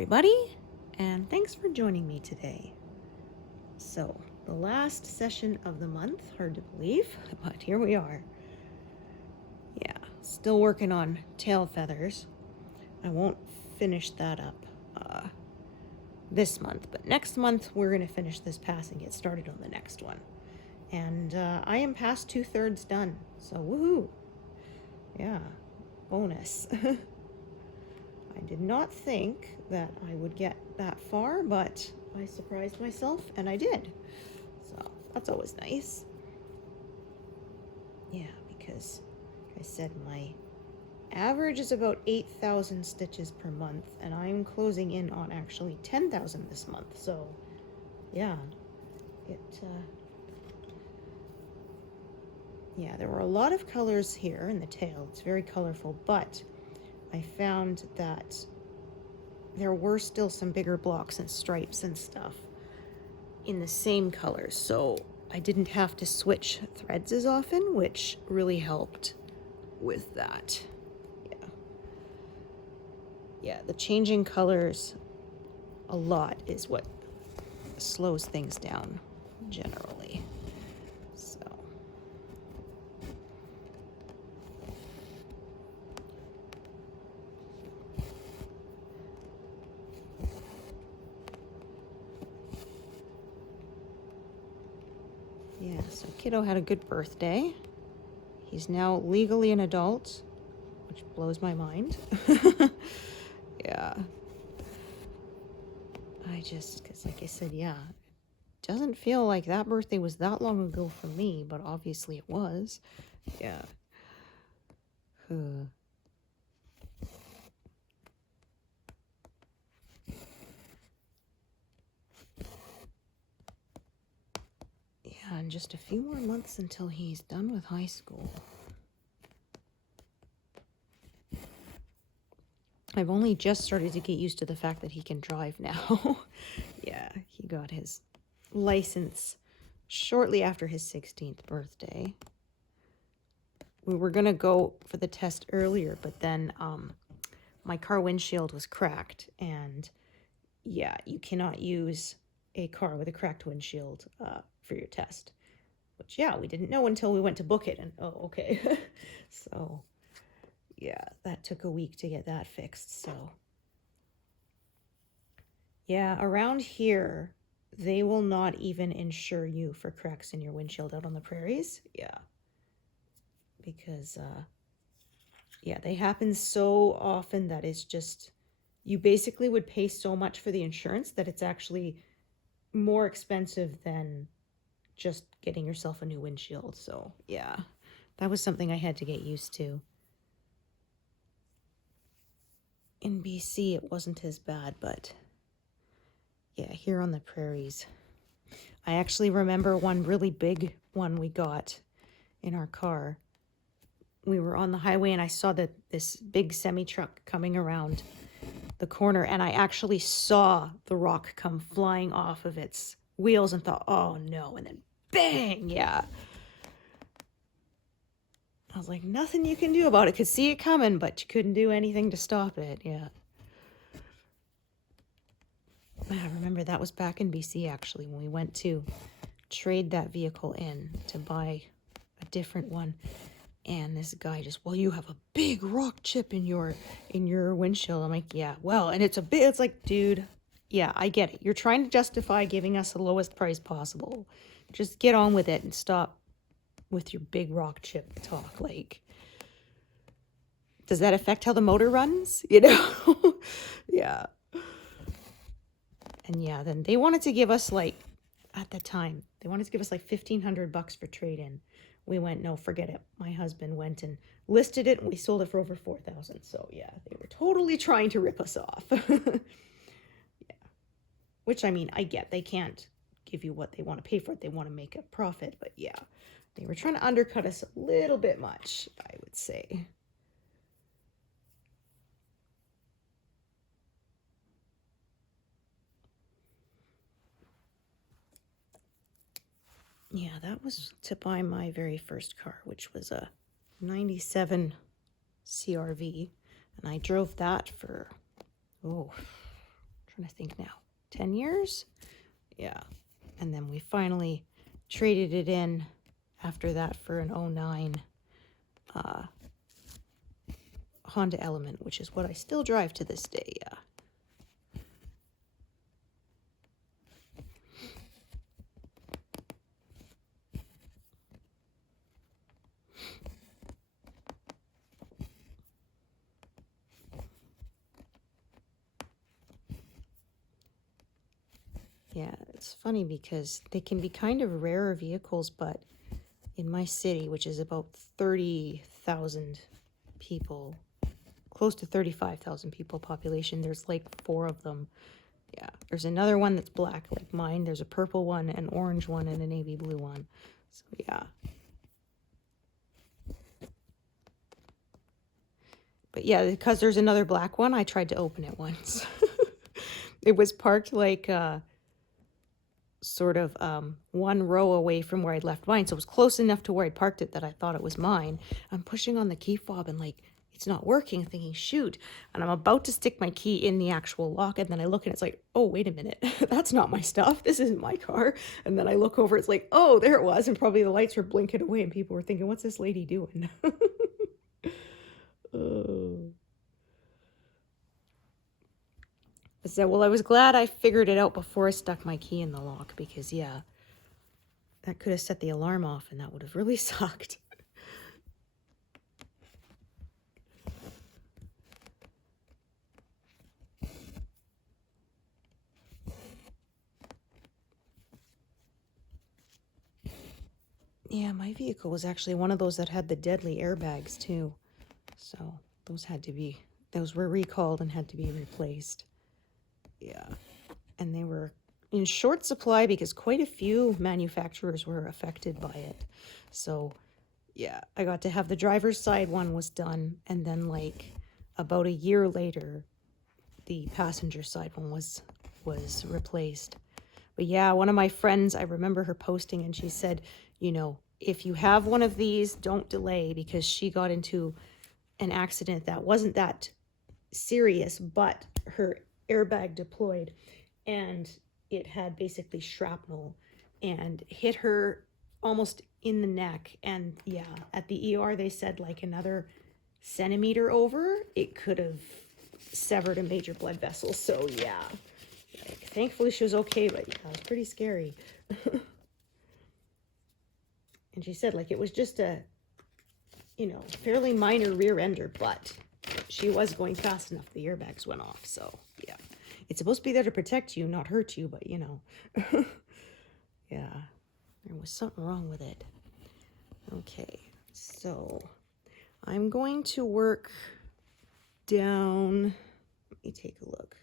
everybody, and thanks for joining me today. So, the last session of the month, hard to believe, but here we are. Yeah, still working on tail feathers. I won't finish that up this month, but next month we're going to finish this pass and get started on the next one. And I am past 2/3 done, so woohoo! Yeah, bonus. I did not think that I would get that far, but I surprised myself, and I did. So that's always nice. Yeah, because, like I said, my average is about 8,000 stitches per month, and I'm closing in on actually 10,000 this month. So, yeah, yeah, there were a lot of colors here in the tail. It's very colorful, but I found that there were still some bigger blocks and stripes and stuff in the same colors, so I didn't have to switch threads as often, which really helped with that. Yeah, the changing colors a lot is what slows things down generally. So yeah, so kiddo had a good birthday. He's now legally an adult, which blows my mind. Yeah. Because like I said, yeah, it doesn't feel like that birthday was that long ago for me, but obviously it was. Yeah. Yeah, and just a few more months until he's done with high school. I've only just started to get used to the fact that he can drive now. Yeah, he got his license shortly after his 16th birthday. We were going to go for the test earlier, but then my car windshield was cracked, and yeah, you cannot use a car with a cracked windshield for your test, which, yeah, we didn't know until we went to book it, and oh, okay. So yeah, that took a week to get that fixed. So yeah, around here they will not even insure you for cracks in your windshield out on the prairies. Yeah, because yeah, they happen so often that it's just, you basically would pay so much for the insurance that it's actually more expensive than just getting yourself a new windshield. So yeah, that was something I had to get used to. In BC it wasn't as bad, but yeah, here on the prairies. I actually remember one really big one we got in our car. We were on the highway and I saw this big semi-truck coming around the corner, and I actually saw the rock come flying off of its wheels and thought, oh no, and then bang, yeah. I was like, nothing you can do about it. Could see it coming, but you couldn't do anything to stop it. Yeah. I remember that was back in BC, actually, when we went to trade that vehicle in to buy a different one. And this guy just, well, you have a big rock chip in your windshield. I'm like, yeah, well, and it's like, dude, yeah, I get it. You're trying to justify giving us the lowest price possible. Just get on with it and stop with your big rock chip talk. Like, does that affect how the motor runs? You know? Yeah. And yeah, then they wanted to give us, like, at the time, they wanted to give us like $1,500 for trade-in. We went, no, forget it. My husband went and listed it, and we sold it for over $4,000. So yeah, they were totally trying to rip us off. Yeah. Which, I mean, I get, they can't give you what they want to pay for it. They want to make a profit, but yeah, they were trying to undercut us a little bit much, I would say. Yeah, that was to buy my very first car, which was a 97 CRV. And I drove that for, trying to think now, 10 years? Yeah. And then we finally traded it in after that for an '09 Honda Element, which is what I still drive to this day, yeah. Yeah, it's funny because they can be kind of rarer vehicles, but in my city, which is about 30,000 people, close to 35,000 people population, there's like 4 of them. Yeah, there's another one that's black like mine. There's a purple one, an orange one, and a navy blue one. So yeah. But yeah, because there's another black one, I tried to open it once. It was parked like sort of one row away from where I'd left mine. So it was close enough to where I parked it that I thought it was mine. I'm pushing on the key fob and like, it's not working, thinking, shoot. And I'm about to stick my key in the actual lock. And then I look and it's like, oh, wait a minute. That's not my stuff. This isn't my car. And then I look over, it's like, oh, there it was. And probably the lights were blinking away and people were thinking, what's this lady doing? So, well, I was glad I figured it out before I stuck my key in the lock because, yeah, that could have set the alarm off and that would have really sucked. Yeah, my vehicle was actually one of those that had the deadly airbags too. So those were recalled and had to be replaced. Yeah. And they were in short supply because quite a few manufacturers were affected by it. So yeah, I got to have the driver's side one was done. And then like about a year later, the passenger side one was replaced. But yeah, one of my friends, I remember her posting and she said, you know, if you have one of these, don't delay, because she got into an accident that wasn't that serious, but her airbag deployed and it had basically shrapnel and hit her almost in the neck. And yeah, at the ER, they said like another centimeter over, it could have severed a major blood vessel. So yeah, like, thankfully she was okay, but yeah, it was pretty scary. And she said like it was just a, you know, fairly minor rear ender, but she was going fast enough. The airbags went off. So yeah, it's supposed to be there to protect you, not hurt you, but you know, yeah, there was something wrong with it. Okay, so I'm going to work down, let me take a look.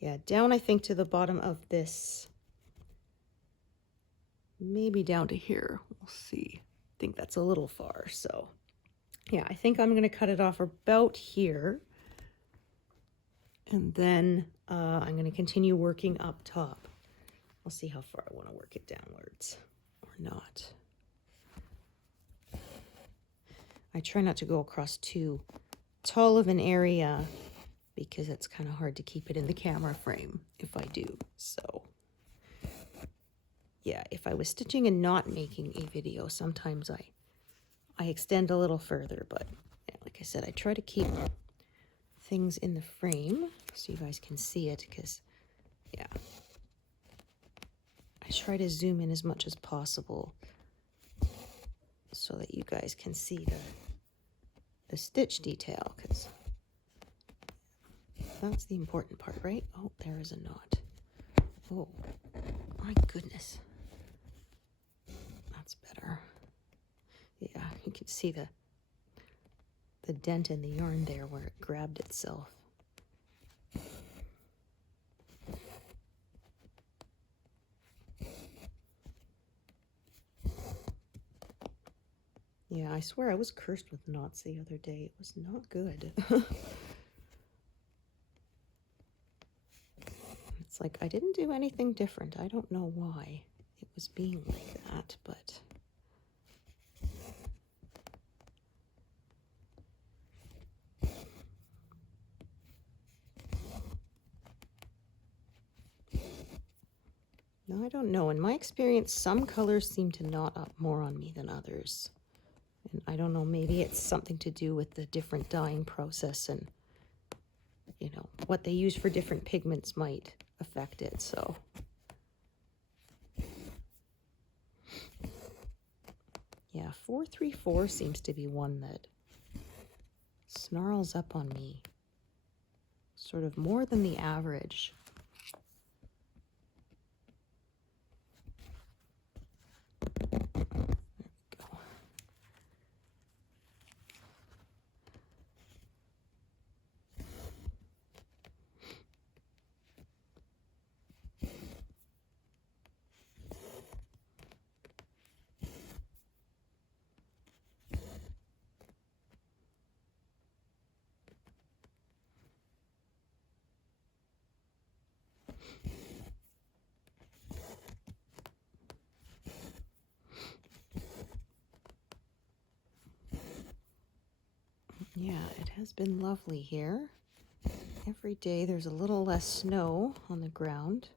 Yeah, down I think to the bottom of this, maybe down to here, we'll see. I think that's a little far, so yeah, I think I'm going to cut it off about here. And then I'm going to continue working up top. I'll see how far I want to work it downwards or not. I try not to go across too tall of an area because it's kind of hard to keep it in the camera frame if I do. So yeah, if I was stitching and not making a video, sometimes I extend a little further, but yeah, like I said, I try to keep things in the frame so you guys can see it, because yeah, I try to zoom in as much as possible so that you guys can see the stitch detail, because that's the important part, right? Oh, there is a knot. Oh my goodness, that's better. Yeah, you can see the dent in the yarn there where it grabbed itself. Yeah, I swear I was cursed with knots the other day. It was not good. It's like I didn't do anything different. I don't know why it was being like that, but No, I don't know. In my experience, some colors seem to knot up more on me than others. And I don't know, maybe it's something to do with the different dyeing process and, you know, what they use for different pigments might affect it, so. Yeah, 434 seems to be one that snarls up on me sort of more than the average. Yeah, it has been lovely here. Every day there's a little less snow on the ground.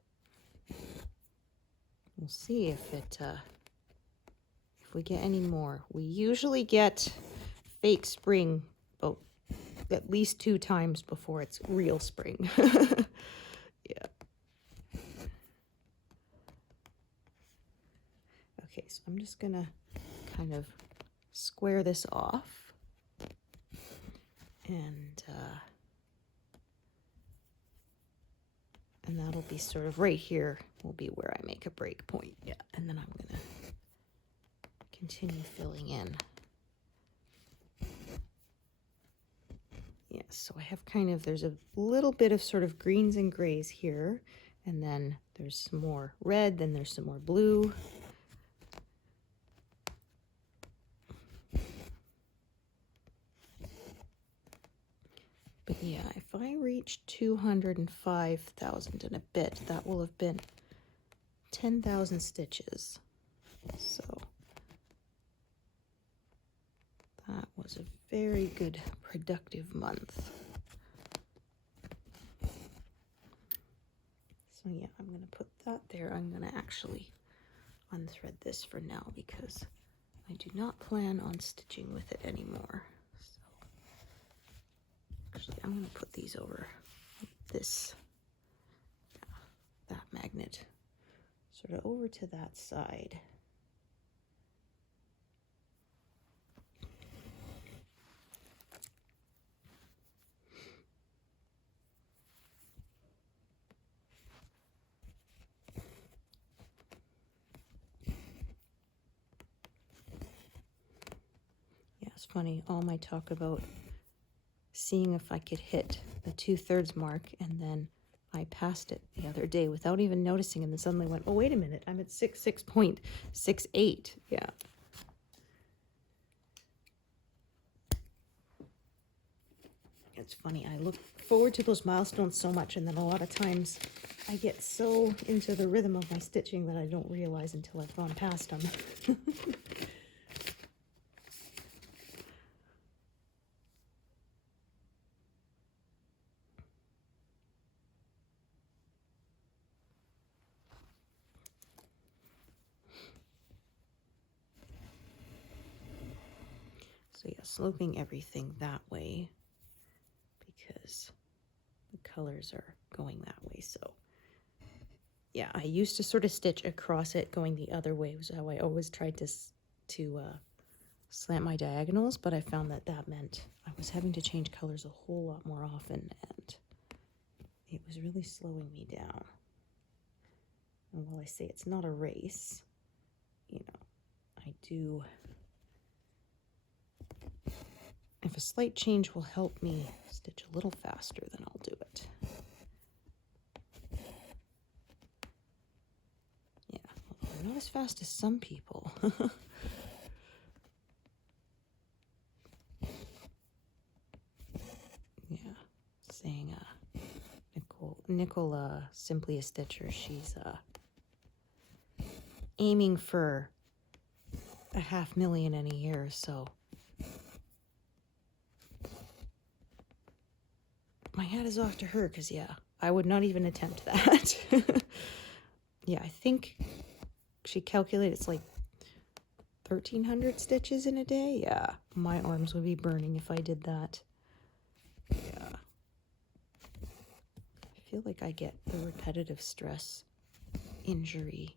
We'll see if we get any more. We usually get fake spring about at least 2 times before it's real spring. Yeah. Okay, so I'm just gonna kind of square this off, and that'll be sort of right here will be where I make a break point. Yeah, and then I'm gonna continue filling in. Yeah, so I have kind of, there's a little bit of sort of greens and grays here, and then there's some more red, then there's some more blue. But yeah, if I reach 205,000 and a bit, that will have been 10,000 stitches. So that was a very good, productive month. So yeah, I'm going to put that there. I'm going to actually unthread this for now because I do not plan on stitching with it anymore. So actually, I'm going to put these over this, that magnet, sort of over to that side. It's funny, all my talk about seeing if I could hit the 2/3 mark, and then I passed it the other day without even noticing, and then suddenly went, oh, wait a minute, I'm at 6.68. Yeah. It's funny, I look forward to those milestones so much, and then a lot of times I get so into the rhythm of my stitching that I don't realize until I've gone past them. So yeah, sloping everything that way because the colors are going that way. So yeah, I used to sort of stitch across it going the other way, was how I always tried to slant my diagonals, but I found that that meant I was having to change colors a whole lot more often, and it was really slowing me down. And while I say it's not a race, you know, I do, if a slight change will help me stitch a little faster, then I'll do it. Yeah, although not as fast as some people. Yeah, saying Nicola, simply a stitcher, she's aiming for 500,000 in a year, so my hat is off to her, because yeah, I would not even attempt that. yeah, I think she calculated it's like 1,300 stitches in a day. Yeah, my arms would be burning if I did that. Yeah. I feel like I get the repetitive stress injury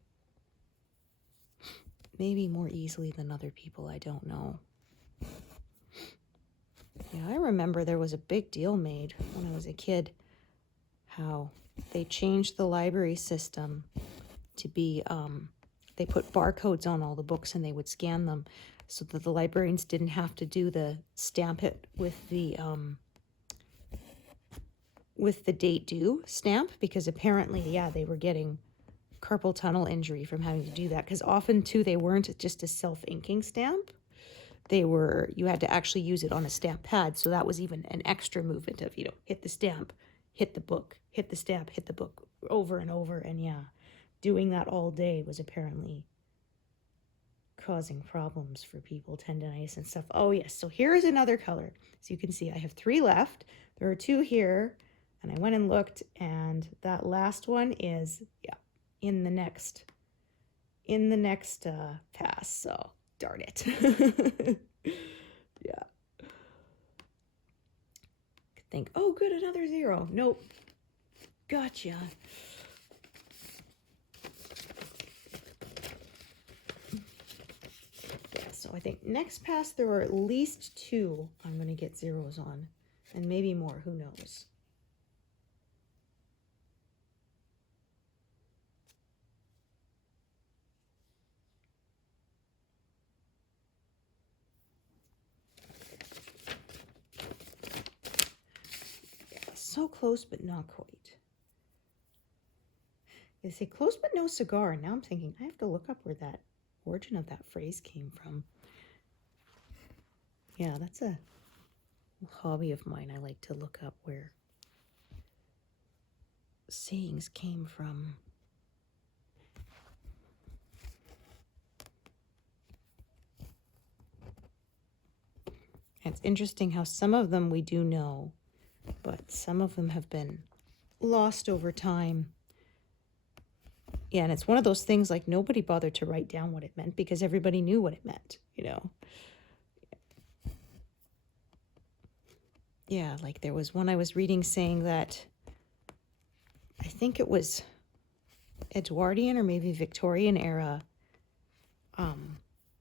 maybe more easily than other people. I don't know. Yeah, I remember there was a big deal made when I was a kid how they changed the library system to be, they put barcodes on all the books and they would scan them so that the librarians didn't have to do the stamp it with the date due stamp, because apparently, yeah, they were getting carpal tunnel injury from having to do that, because often too they weren't just a self-inking stamp. You had to actually use it on a stamp pad, so that was even an extra movement of, hit the stamp, hit the book, hit the stamp, hit the book, over and over. And yeah, doing that all day was apparently causing problems for people, tendonitis and stuff. Oh yes, so here is another color. So you can see I have 3 left. There are 2 here, and I went and looked, and that last one is, yeah, in the next pass. So darn it. Yeah. Think, oh good, another 0. Nope. Gotcha. Yeah, so I think next pass there are at least 2 I'm going to get 0s on, and maybe more, who knows. So close, but not quite. They say close, but no cigar. And now I'm thinking I have to look up where that origin of that phrase came from. Yeah, that's a hobby of mine. I like to look up where sayings came from. And it's interesting how some of them we do know, but some of them have been lost over time. Yeah, and it's one of those things like nobody bothered to write down what it meant because everybody knew what it meant, Yeah, like there was one I was reading saying that I think it was Edwardian or maybe Victorian era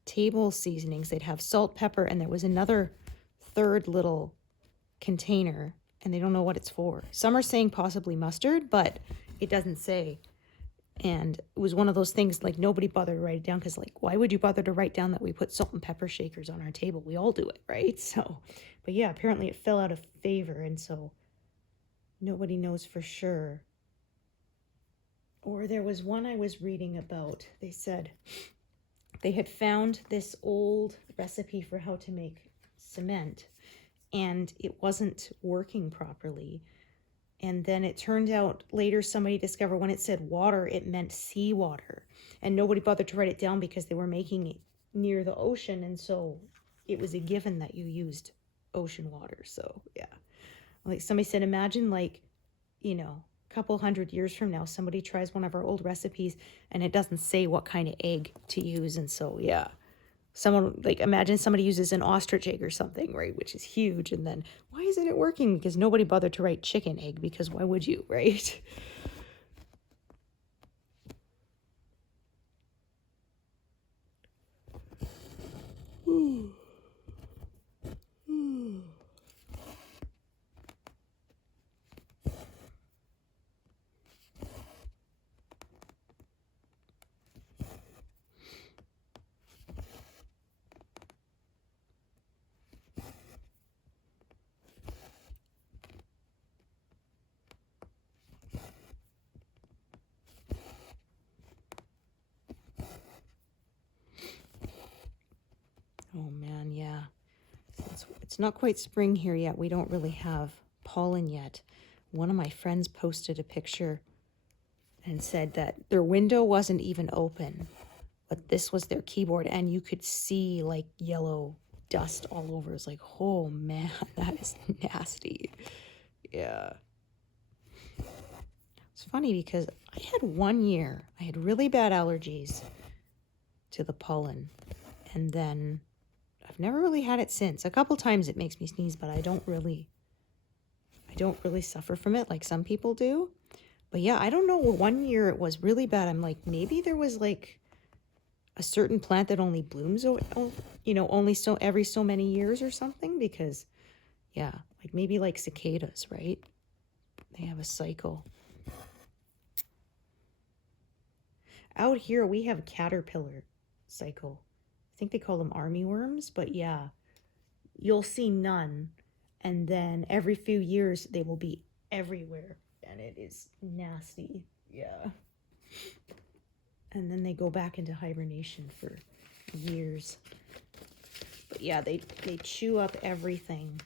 table seasonings. They'd have salt, pepper, and there was another third little container, and they don't know what it's for. Some are saying possibly mustard, but it doesn't say. And it was one of those things like nobody bothered to write it down because, like, why would you bother to write down that we put salt and pepper shakers on our table? We all do it, right? So, but yeah, apparently it fell out of favor, and so nobody knows for sure. Or there was one I was reading about. They said they had found this old recipe for how to make cement, and it wasn't working properly. And then it turned out later somebody discovered when it said water, it meant seawater. And nobody bothered to write it down because they were making it near the ocean. And so it was a given that you used ocean water. So, yeah. Like somebody said, imagine like, a couple 100 years from now, somebody tries one of our old recipes and it doesn't say what kind of egg to use. And so, yeah. Someone, like, imagine somebody uses an ostrich egg or something, right, which is huge, and then, why isn't it working? Because nobody bothered to write chicken egg, because why would you, right? Oh man, yeah. It's not quite spring here yet. We don't really have pollen yet. One of my friends posted a picture and said that their window wasn't even open, but this was their keyboard, and you could see like yellow dust all over. It's like, oh man, that is nasty. Yeah. It's funny because I had one year, I had really bad allergies to the pollen, and then I've never really had it since. A couple times it makes me sneeze, but I don't really suffer from it like some people do. But yeah, I don't know. One year it was really bad. I'm like, maybe there was like a certain plant that only blooms, only so every so many years or something. Because yeah, like maybe like cicadas, right? They have a cycle. Out here we have a caterpillar cycle. I think they call them armyworms, but yeah, you'll see none, and then every few years they will be everywhere, and it is nasty. Yeah. And then they go back into hibernation for years. But yeah, they chew up everything.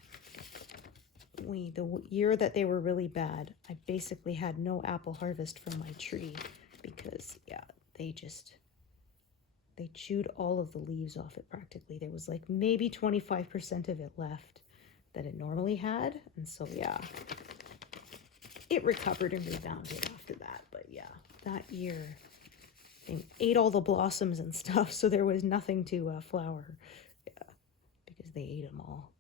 The year that they were really bad, I basically had no apple harvest from my tree because yeah, they chewed all of the leaves off it practically. There was like maybe 25% of it left that it normally had. And so yeah, it recovered and rebounded after that. But yeah, that year they ate all the blossoms and stuff, so there was nothing to flower. Yeah, because they ate them all.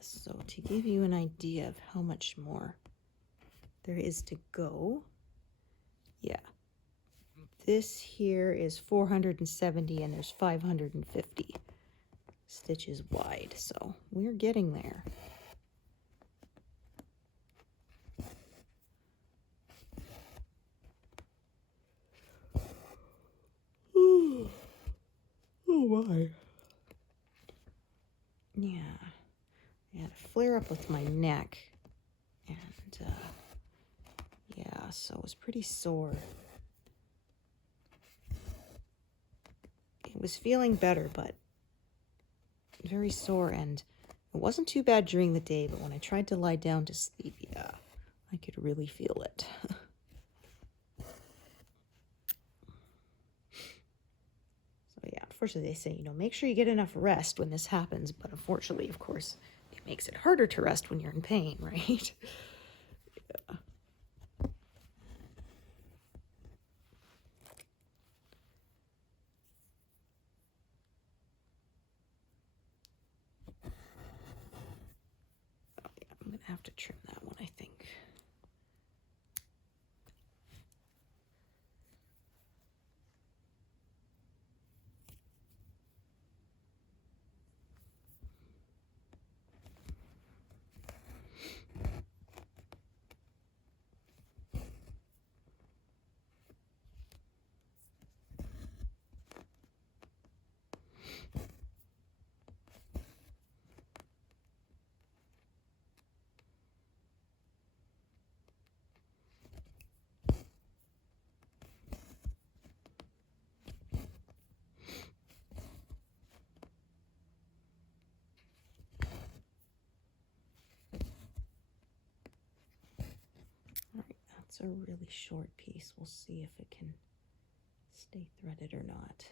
So to give you an idea of how much more there is to go, yeah, this here is 470 and there's 550 stitches wide, so we're getting there. Oh my. Yeah. I had a flare up with my neck, and yeah, so it was pretty sore. It was feeling better, but very sore, and it wasn't too bad during the day, but when I tried to lie down to sleep, yeah, I could really feel it. So yeah, unfortunately they say, make sure you get enough rest when this happens, but unfortunately, of course, it makes it harder to rest when you're in pain, right? Yeah. Oh yeah, I'm gonna have to trim that one, I think. It's a really short piece. We'll see if it can stay threaded or not.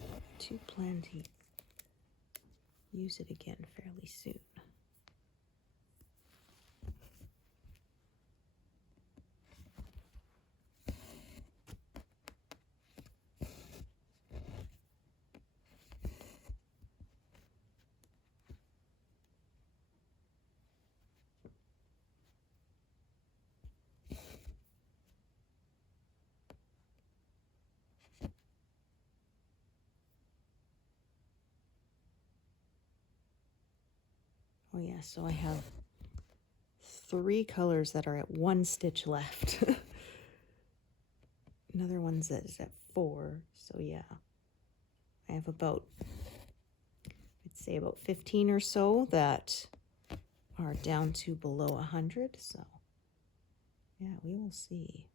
I do plan to use it again fairly soon. Oh yeah, so I have 3 colors that are at 1 stitch left. Another one's that is at 4, so yeah. I have about, it's say about 15 or so that are down to below 100. So yeah, we will see.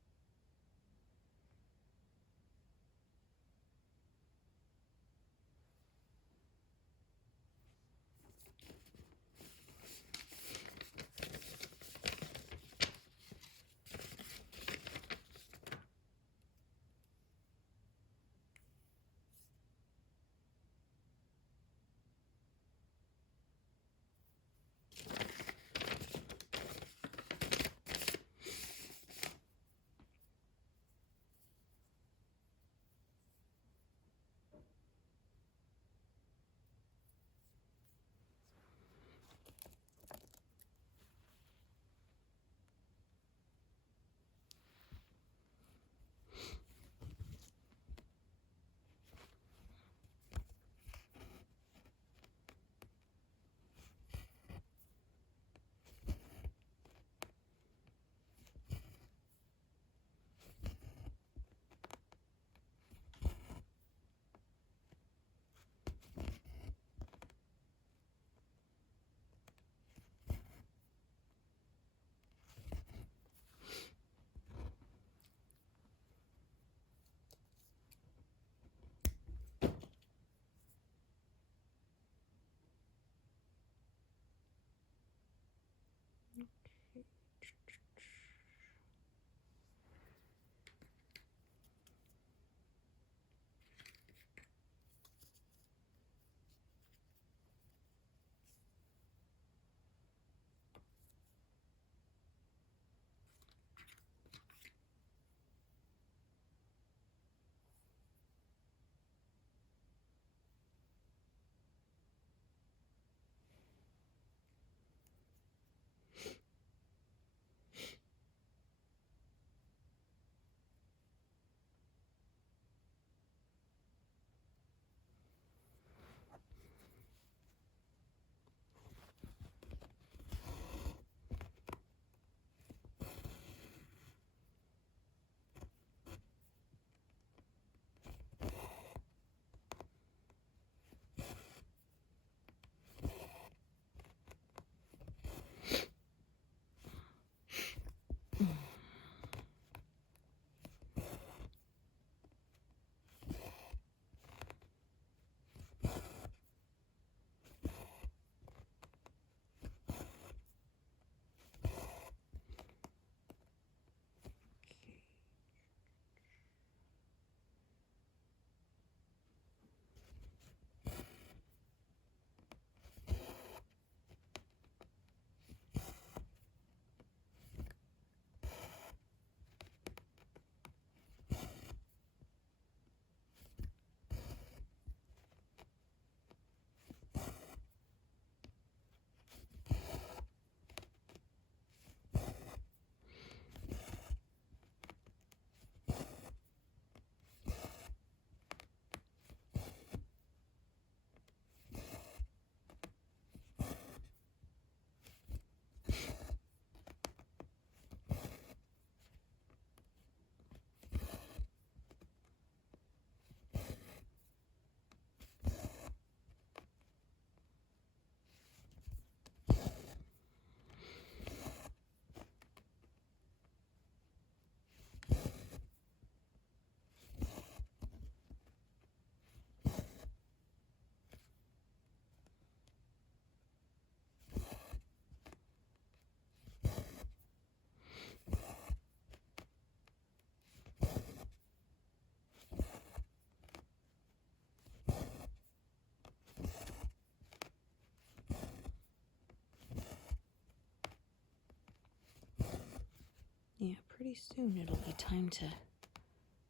Yeah, pretty soon it'll be time to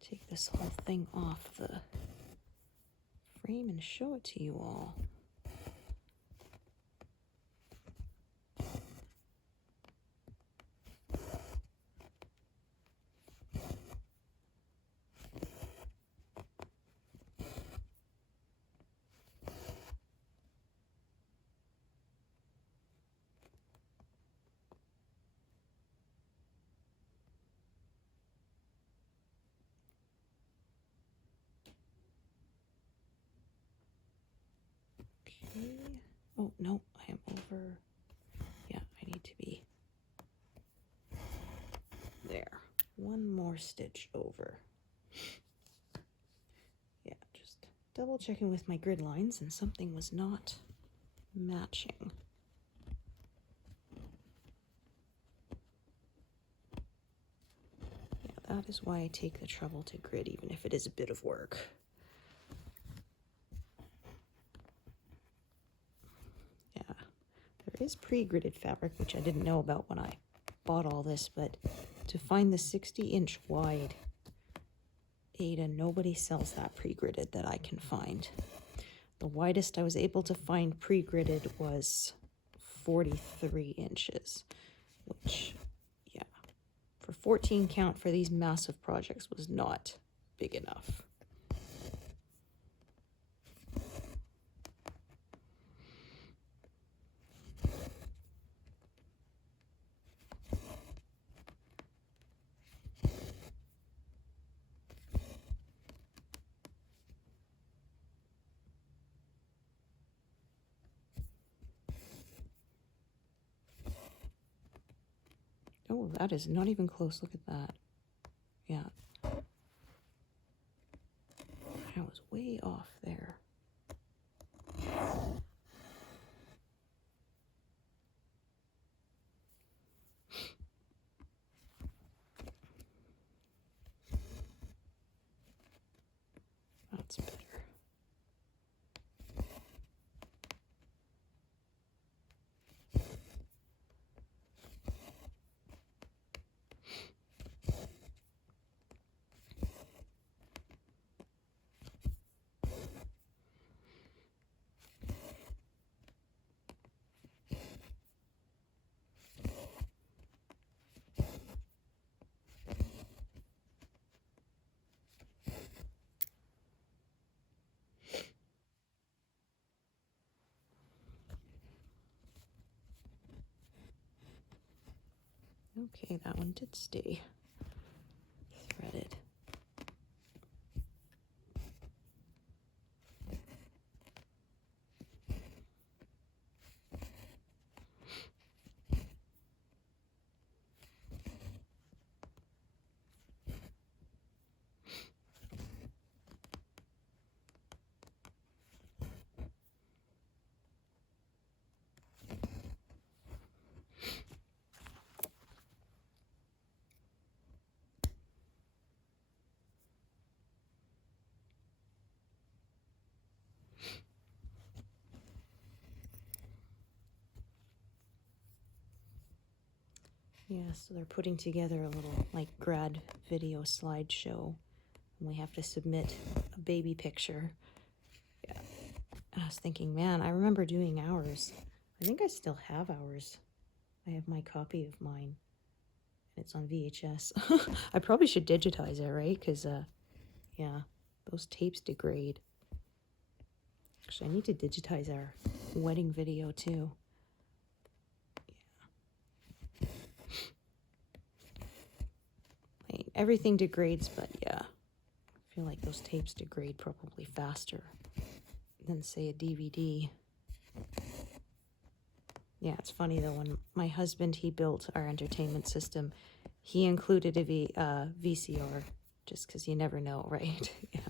take this whole thing off the frame and show it to you all. Oh, no, I am over. Yeah, I need to be there. One more stitch over. Yeah, just double checking with my grid lines, and something was not matching. Yeah, that is why I take the trouble to grid, even if it is a bit of work. Yeah, there is pre-gridded fabric, which I didn't know about when I bought all this, but to find the 60-inch wide Aida, nobody sells that pre-gridded that I can find. The widest I was able to find pre-gridded was 43 inches, which, yeah, for 14 count for these massive projects was not big enough. Oh, that is not even close. Look at that. Yeah. I was way off there. That's better. Okay, that one did stay threaded. Yeah, so they're putting together a little like grad video slideshow, and we have to submit a baby picture. Yeah. And I was thinking, man, I remember doing ours. I think I still have ours. I have my copy of mine. It's on VHS. I probably should digitize it, right? Because, yeah, those tapes degrade. Actually, I need to digitize our wedding video, too. Yeah. I mean, everything degrades, but yeah. I feel like those tapes degrade probably faster than, say, a DVD. Yeah, it's funny, though, when my husband, he built our entertainment system, he included a VCR, just because you never know, right? Yeah.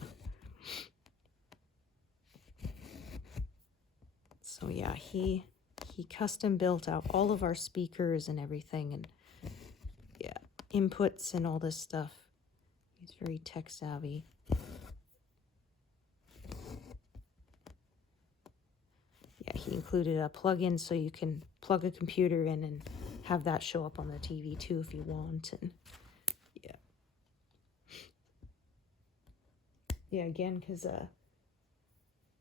So yeah, he custom built out all of our speakers and everything, and yeah, inputs and all this stuff. He's very tech savvy. Yeah, he included a plug-in so you can plug a computer in and have that show up on the TV too if you want. And yeah. Yeah, again, because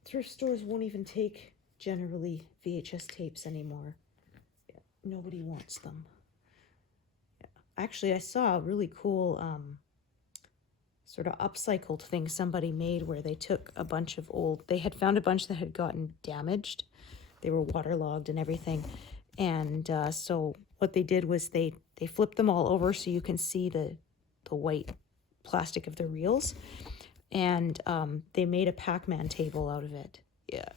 thrift stores won't even take generally VHS tapes anymore. Yeah, nobody wants them. Yeah. Actually, I saw a really cool sort of upcycled thing somebody made where they took a bunch of they had found a bunch that had gotten damaged. They were waterlogged and everything. And so what they did was they flipped them all over so you can see the white plastic of the reels. And they made a Pac-Man table out of it. Yeah.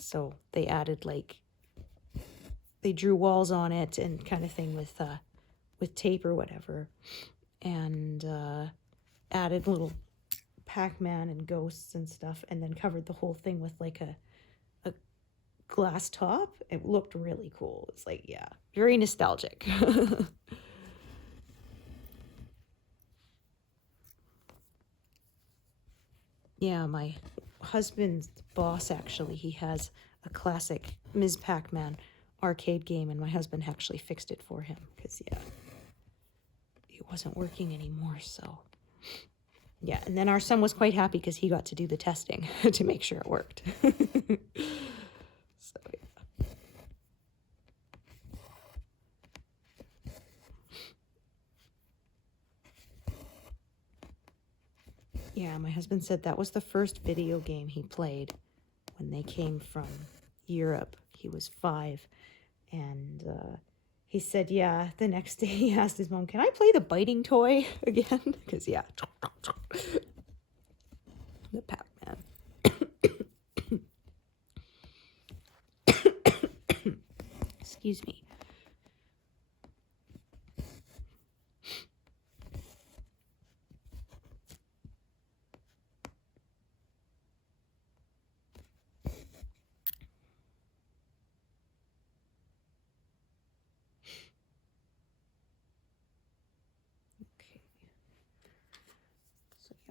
So they added they drew walls on it and kind of thing with tape or whatever, and added little Pac-Man and ghosts and stuff, and then covered the whole thing with like a glass top. It looked really cool. It's like, yeah, very nostalgic. Yeah, my husband's boss, actually, he has a classic Ms. Pac-Man arcade game, and my husband actually fixed it for him because, yeah, it wasn't working anymore. So yeah, and then our son was quite happy because he got to do the testing to make sure it worked. So yeah. Yeah, my husband said that was the first video game he played when they came from Europe. He was 5, and he said, yeah, the next day he asked his mom, can I play the biting toy again? Because, yeah, the Pac-Man. Excuse me.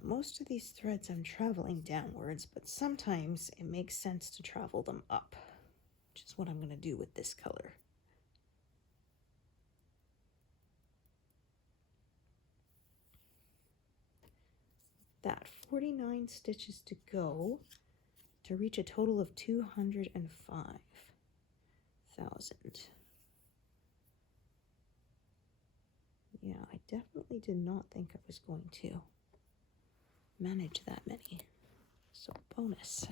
Most of these threads I'm traveling downwards, but sometimes it makes sense to travel them up, which is what I'm going to do with this color. That 49 stitches to go to reach a total of 205,000. Yeah, I definitely did not think I was going to manage that many. So bonus.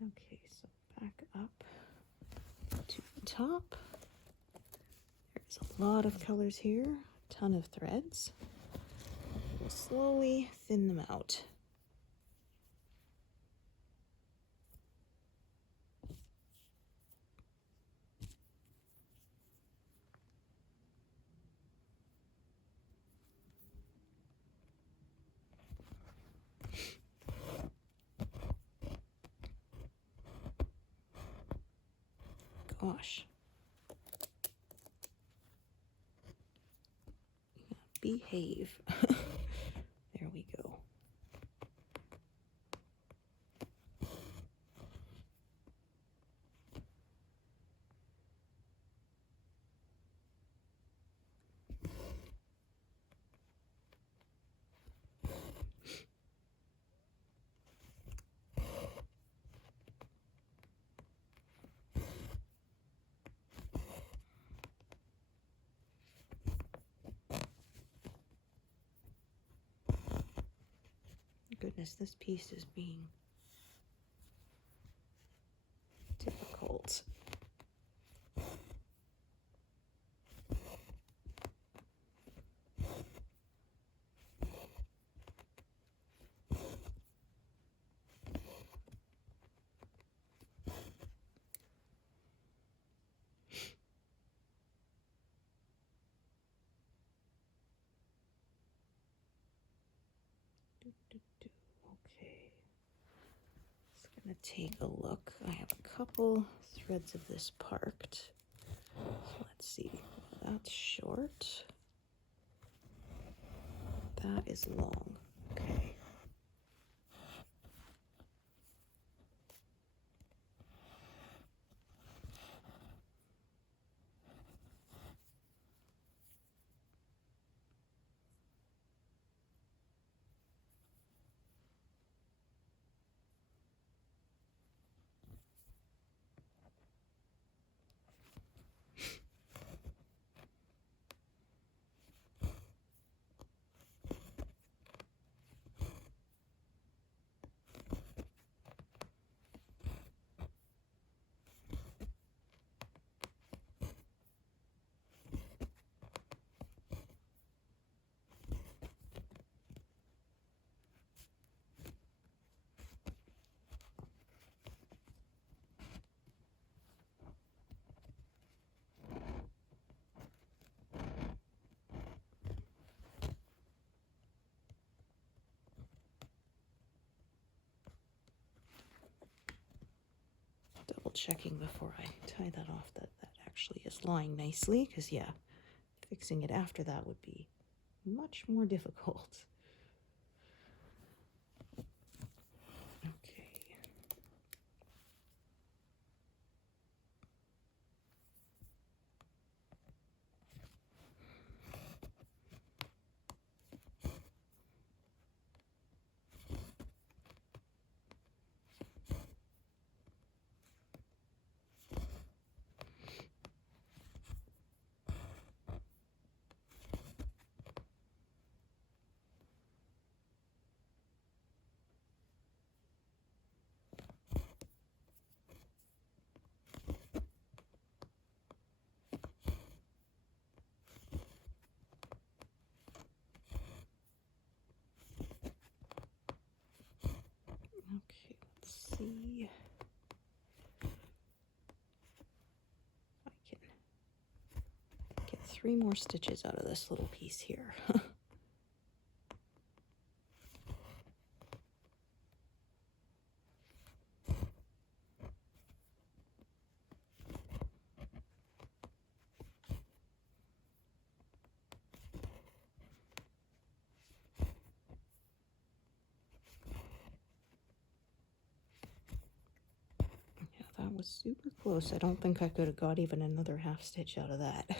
Okay, so back up to the top. There's a lot of colors here, a ton of threads. We'll slowly thin them out. Gosh. Behave. There we go. Goodness, this piece is being difficult. Okay. Just gonna take a look. I have a couple threads of this parked. So let's see. That's short. That is long. Okay. Double checking before I tie that off that that actually is lying nicely, because yeah, fixing it after that would be much more difficult. Okay. Okay, let's see. I can get 3 more stitches out of this little piece here. That was super close. I don't think I could have got even another half stitch out of that.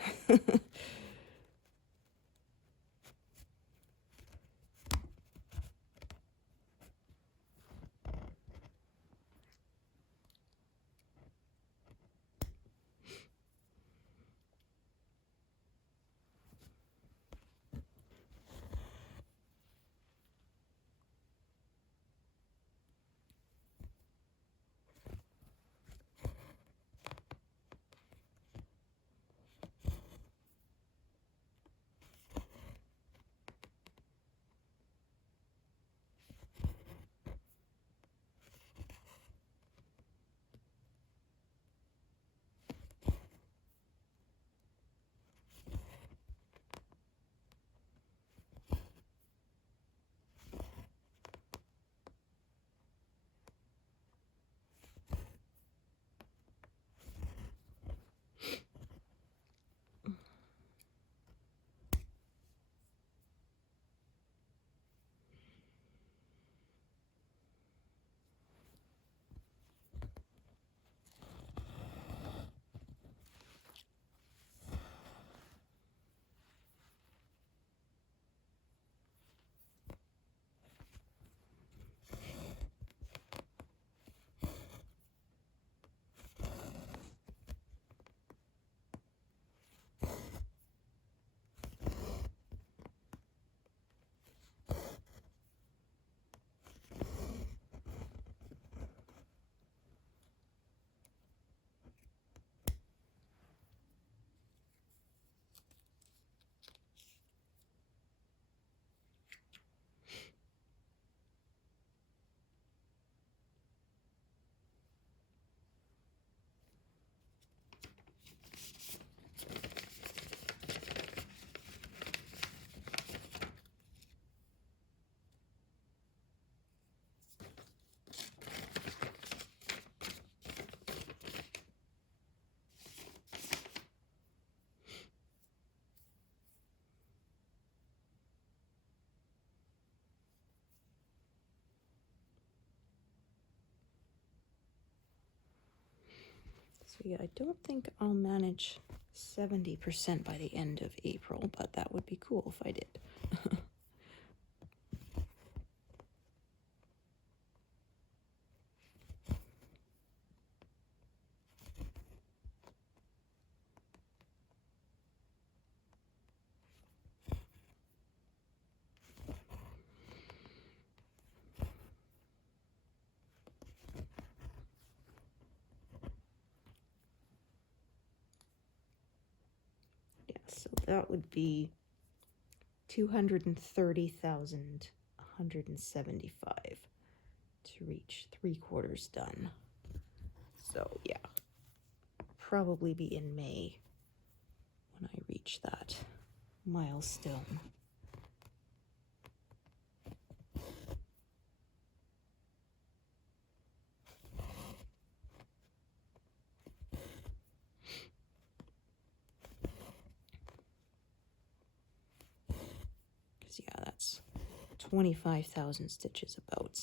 So yeah, I don't think I'll manage 70% by the end of April, but that would be cool if I did. Yeah, so that would be 230,175 to reach 3/4 done. So yeah, probably be in May when I reach that milestone. Because yeah, that's 25,000 stitches about.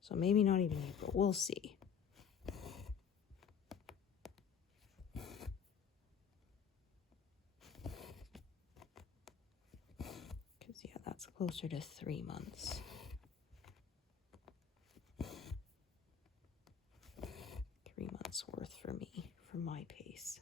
So maybe not even April. We'll see. Because yeah, that's closer to 3 months. 3 months worth for me, for my pace.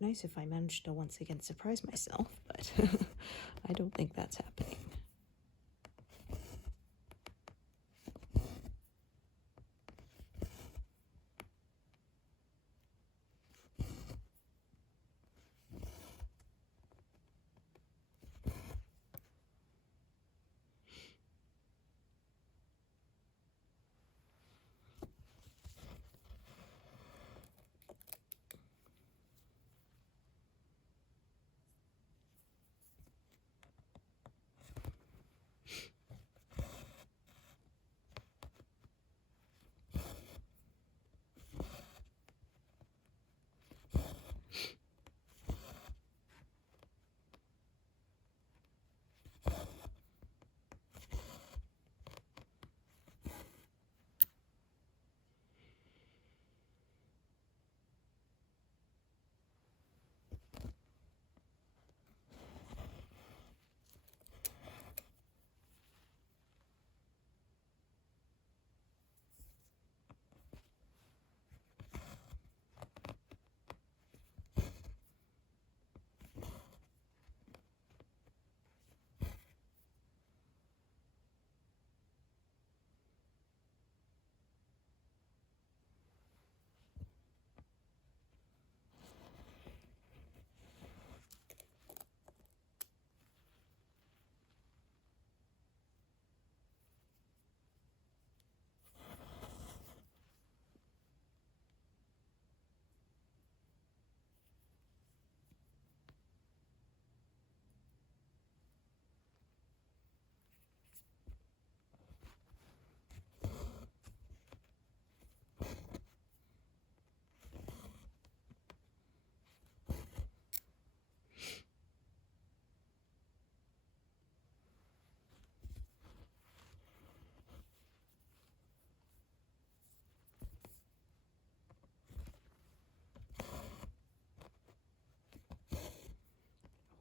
Nice if I managed to once again surprise myself, but I don't think that's happening.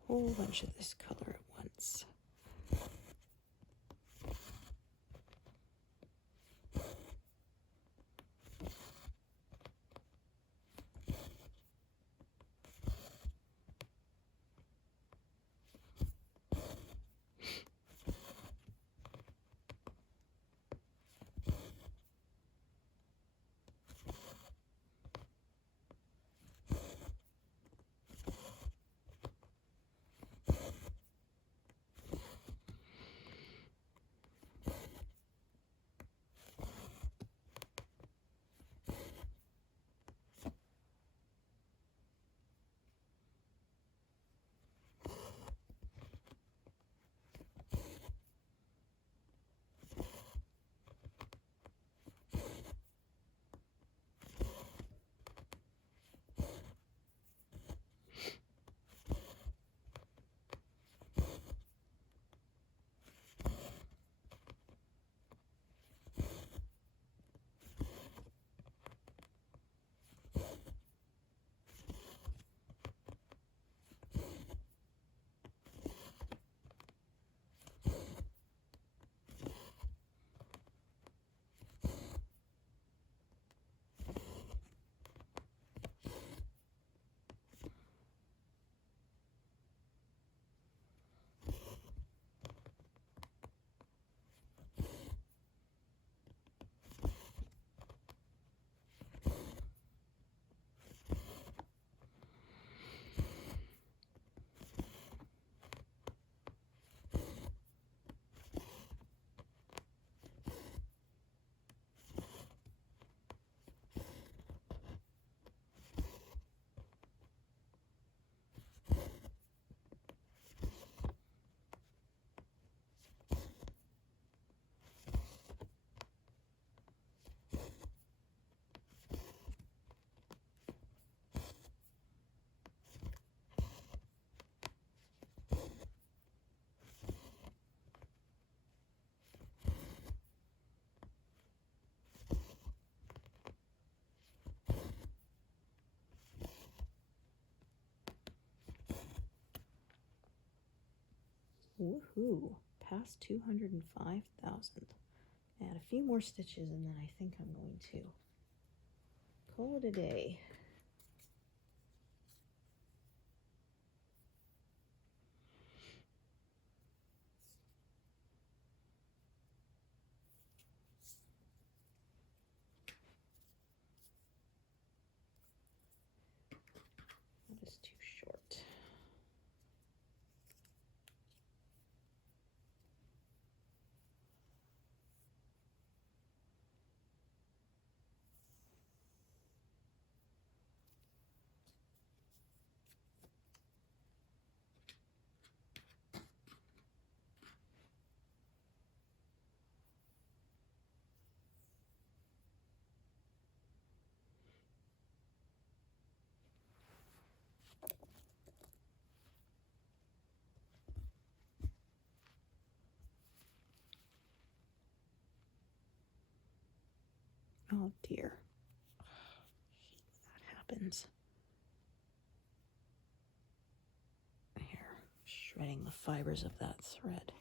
Whole bunch of this color at once. Woohoo! Past 205,000. Add a few more stitches and then I think I'm going to call it a day. That is too short. Oh dear. I hate when that happens. Here, shredding the fibers of that thread.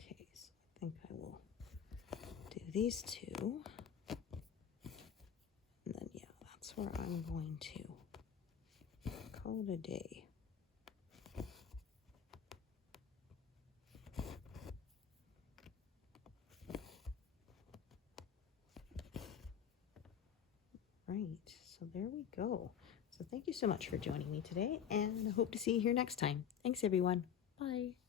Okay, so I think I will do these two. And then, yeah, that's where I'm going to call it a day. Right, so there we go. So thank you so much for joining me today, and I hope to see you here next time. Thanks, everyone. Bye.